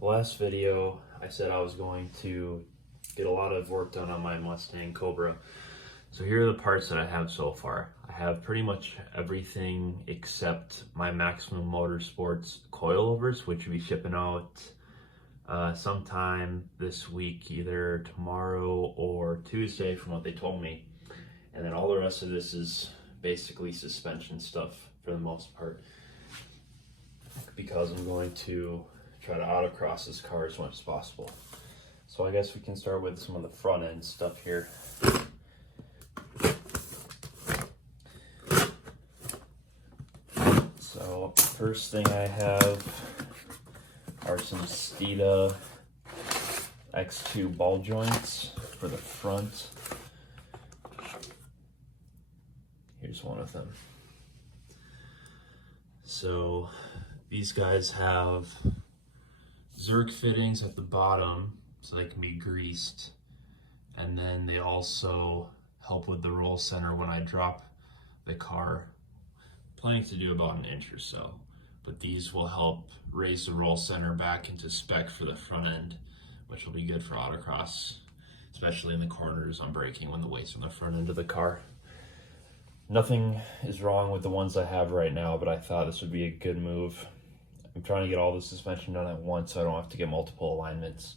last video I said I was going to get a lot of work done on my Mustang Cobra. So here are the parts that I have so far. I have pretty much everything except my Maximum Motorsports coilovers, which will be shipping out sometime this week, either tomorrow or Tuesday from what they told me. And then all the rest of this is basically suspension stuff for the most part, because I'm going to try to autocross this car as much as possible. So I guess we can start with some of the front end stuff here. So first thing I have are some Steeda X2 ball joints for the front. Here's one of them. So these guys have Zerk fittings at the bottom so they can be greased, and then they also help with the roll center when I drop the car. Planning to do about an inch or so, but these will help raise the roll center back into spec for the front end, which will be good for autocross, especially in the corners on braking when the weight's on the front end of the car. Nothing is wrong with the ones I have right now, but I thought this would be a good move. I'm trying to get all the suspension done at once so I don't have to get multiple alignments.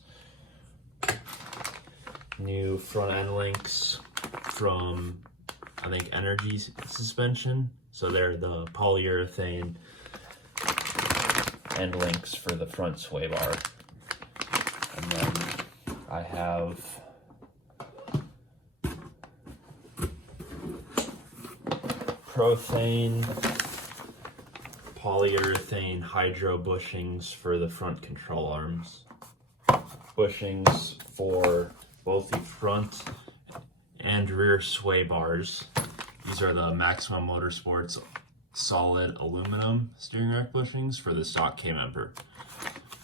New front end links from, I think, Energy Suspension. So they're the polyurethane end links for the front sway bar. And then I have Prothane polyurethane hydro bushings for the front control arms. Bushings for both the front and rear sway bars. These are the Maximum Motorsports solid aluminum steering rack bushings for the stock K-member.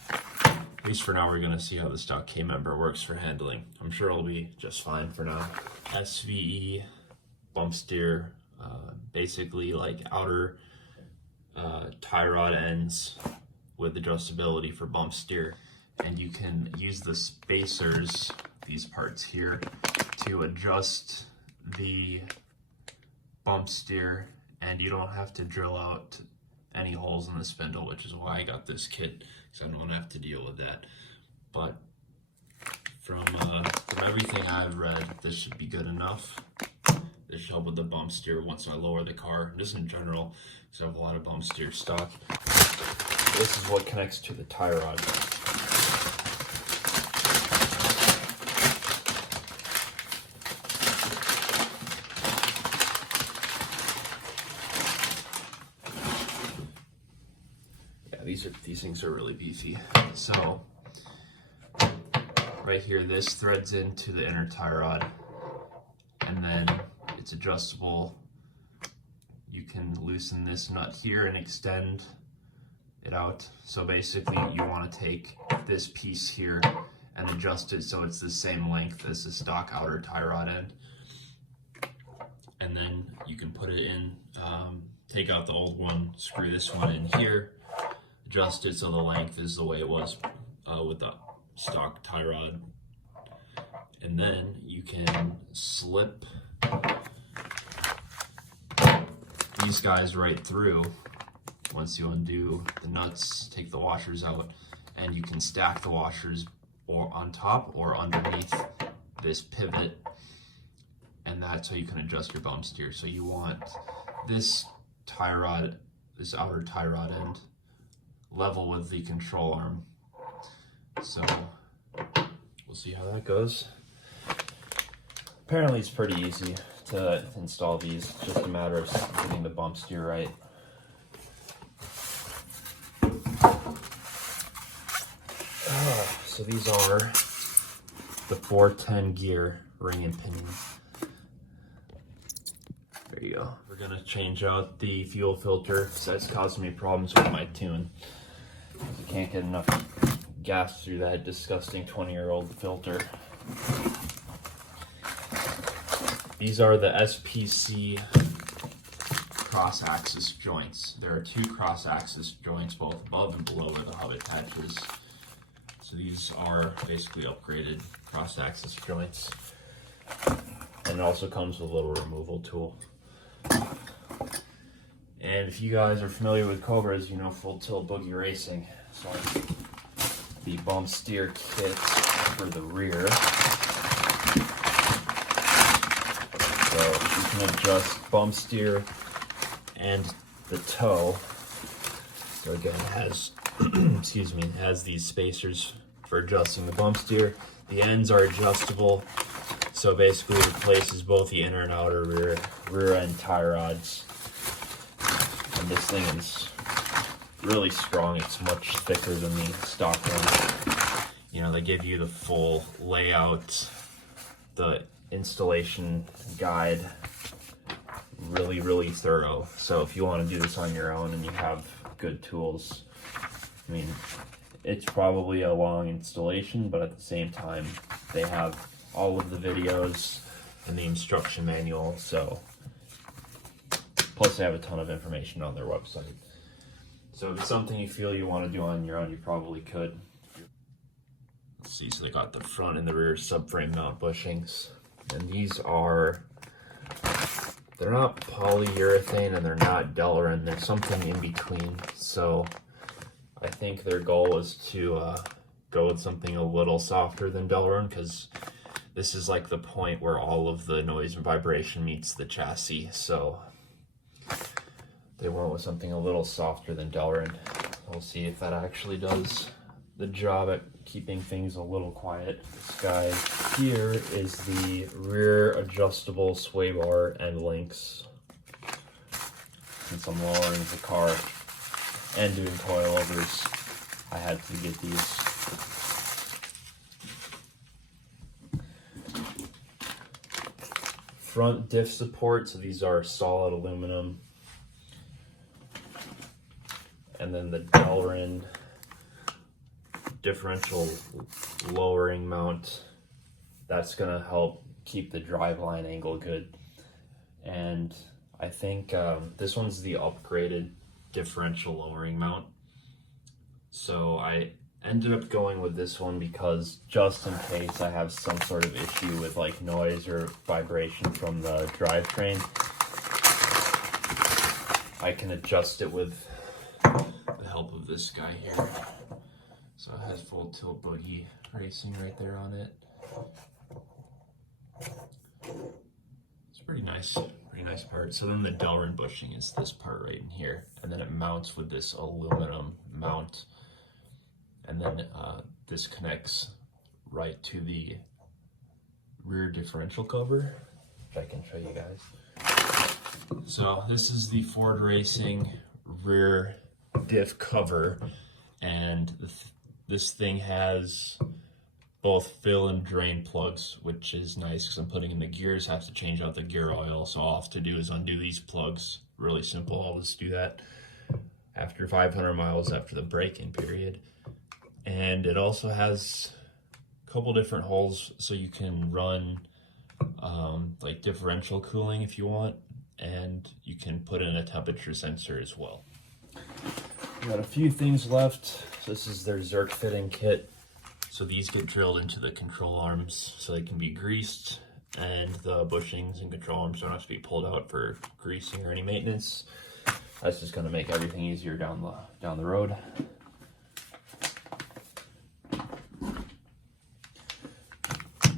At least for now, we're going to see how the stock K-member works for handling. I'm sure it'll be just fine for now. SVT Bumpsteer, basically like outer tie rod ends with adjustability for Bumpsteer. And you can use the spacers, these parts here, to adjust the Bumpsteer, and you don't have to drill out any holes in the spindle, which is why I got this kit, because I don't have to deal with that. But from everything I've read, this should be good enough. This should help with the Bumpsteer once I lower the car, just in general, because I have a lot of Bumpsteer stock. This is what connects to the tie rod. These things are really beefy. So right here, this threads into the inner tie rod, and then it's adjustable. You can loosen this nut here and extend it out. So basically you want to take this piece here and adjust it so it's the same length as the stock outer tie rod end, and then you can put it in, take out the old one, screw this one in here, adjust it so the length is the way it was with the stock tie rod. And then you can slip these guys right through once you undo the nuts, take the washers out, and you can stack the washers or on top or underneath this pivot, and that's how you can adjust your Bumpsteer. So you want this tie rod, this outer tie rod end, level with the control arm. So we'll see how that goes. Apparently it's pretty easy to install these. It's just a matter of getting the Bumpsteer right. So these are the 410 gear ring and pinion. There you go. We're gonna change out the fuel filter, so that's causing me problems with my tune. I can't get enough gas through that disgusting 20-year-old filter. These are the SPC cross-axis joints. There are two cross-axis joints, both above and below where the hub attaches. So these are basically upgraded cross-axis joints. And it also comes with a little removal tool. And if you guys are familiar with Cobras, you know full tilt boogie racing. So the Bumpsteer kit for the rear. So you can adjust Bumpsteer and the toe. So again, it has, excuse me, it has these spacers for adjusting the Bumpsteer. The ends are adjustable. So basically it replaces both the inner and outer rear end tie rods. And this thing is really strong. It's much thicker than the stock one. You know, they give you the full layout, the installation guide, really, really thorough. So if you want to do this on your own and you have good tools, I mean, it's probably a long installation, but at the same time, they have all of the videos and the instruction manual. So plus they have a ton of information on their website. So if it's something you feel you want to do on your own, you probably could. Let's see, so they got the front and the rear subframe mount bushings. And these are, they're not polyurethane and they're not Delrin, they're something in between. So I think their goal is to go with something a little softer than Delrin, because this is like the point where all of the noise and vibration meets the chassis. So they went with something a little softer than Delrin. We'll see if that actually does the job at keeping things a little quiet. This guy here is the rear adjustable sway bar end links. Since I'm lowering the car and doing coilovers, I had to get these. Front diff support, so these are solid aluminum. And then the Delrin differential lowering mount, that's gonna help keep the driveline angle good. And I think this one's the upgraded differential lowering mount. So I ended up going with this one because just in case I have some sort of issue with like noise or vibration from the drivetrain, I can adjust it with the help of this guy here. So it has full tilt boogie racing right there on it. It's pretty nice part. So then the Delrin bushing is this part right in here, and then it mounts with this aluminum mount, and then this connects right to the rear differential cover, which I can show you guys. So this is the Ford Racing rear diff cover, and this thing has both fill and drain plugs, which is nice because I'm putting in the gears, have to change out the gear oil. So all I have to do is undo these plugs. Really simple. I'll just do that after 500 miles after the break-in period. And it also has a couple different holes so you can run like differential cooling if you want, and you can put in a temperature sensor as well. Got a few things left. So this is their Zerk fitting kit. So these get drilled into the control arms so they can be greased, and the bushings and control arms don't have to be pulled out for greasing or any maintenance. That's just going to make everything easier down the road.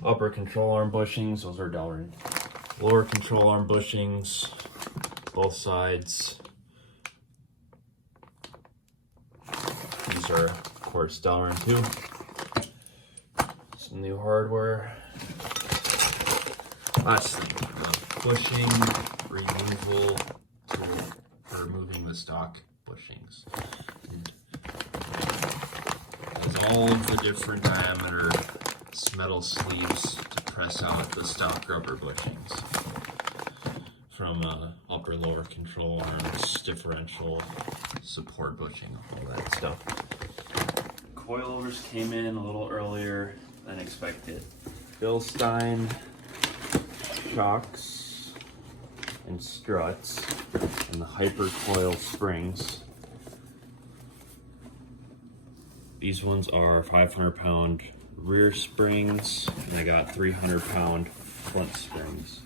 Upper control arm bushings, those are Delrin. Lower control arm bushings, both sides. These are, of course, Delrin too. Some new hardware. Last thing, bushing removal tool for removing the stock bushings. And has all of the different diameter metal sleeves to press out the stock rubber bushings from upper lower control arms, differential support bushing, all that stuff. Coilovers came in a little earlier than expected. Bilstein shocks and struts and the hyper coil springs. These ones are 500-pound rear springs, and I got 300-pound front springs.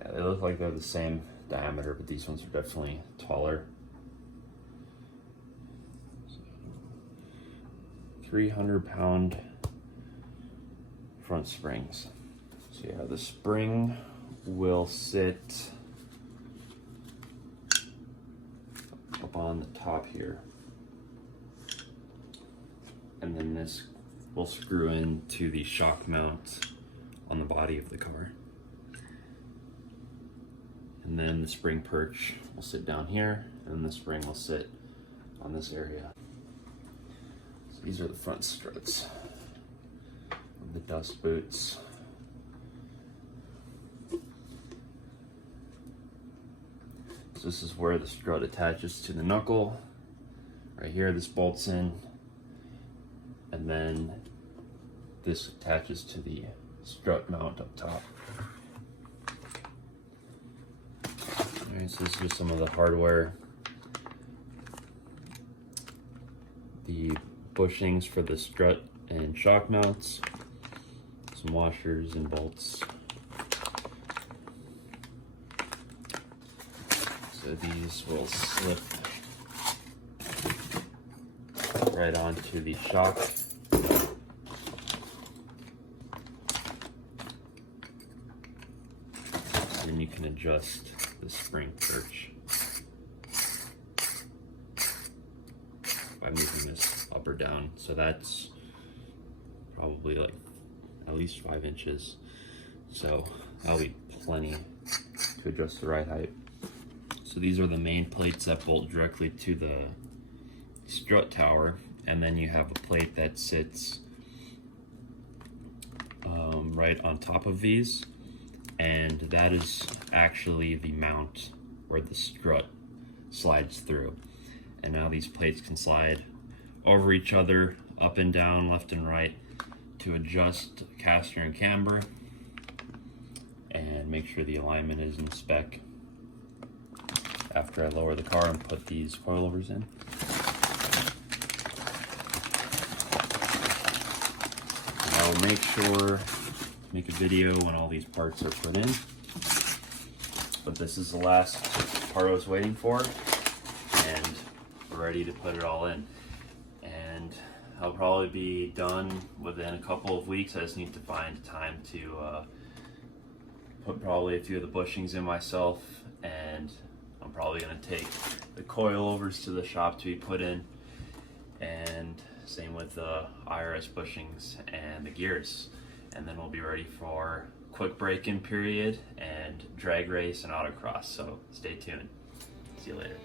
Yeah, they look like they're the same diameter, but these ones are definitely taller. 300-pound front springs. So yeah, the spring will sit up on the top here, and then this will screw into the shock mount on the body of the car. And then the spring perch will sit down here, and the spring will sit on this area. So these are the front struts of the dust boots. So this is where the strut attaches to the knuckle. Right here, this bolts in, and then this attaches to the strut mount up top. Alright, so this is some of the hardware. The bushings for the strut and shock mounts, some washers and bolts. So these will slip right onto the shock. And you can adjust the spring perch by moving this up or down. So that's probably like at least 5 inches. So that'll be plenty to adjust the ride height. So these are the main plates that bolt directly to the strut tower, and then you have a plate that sits right on top of these, and that is actually the mount where the strut slides through. And now these plates can slide over each other, up and down, left and right, to adjust caster and camber and make sure the alignment is in spec after I lower the car and put these coilovers in. And I'll make sure to make a video when all these parts are put in. But this is the last part I was waiting for, and we're ready to put it all in. And I'll probably be done within a couple of weeks. I just need to find time to put probably a few of the bushings in myself, and I'm probably going to take the coilovers to the shop to be put in, and same with the IRS bushings and the gears. And then we'll be ready for quick break-in period and drag race and autocross. So stay tuned. See you later.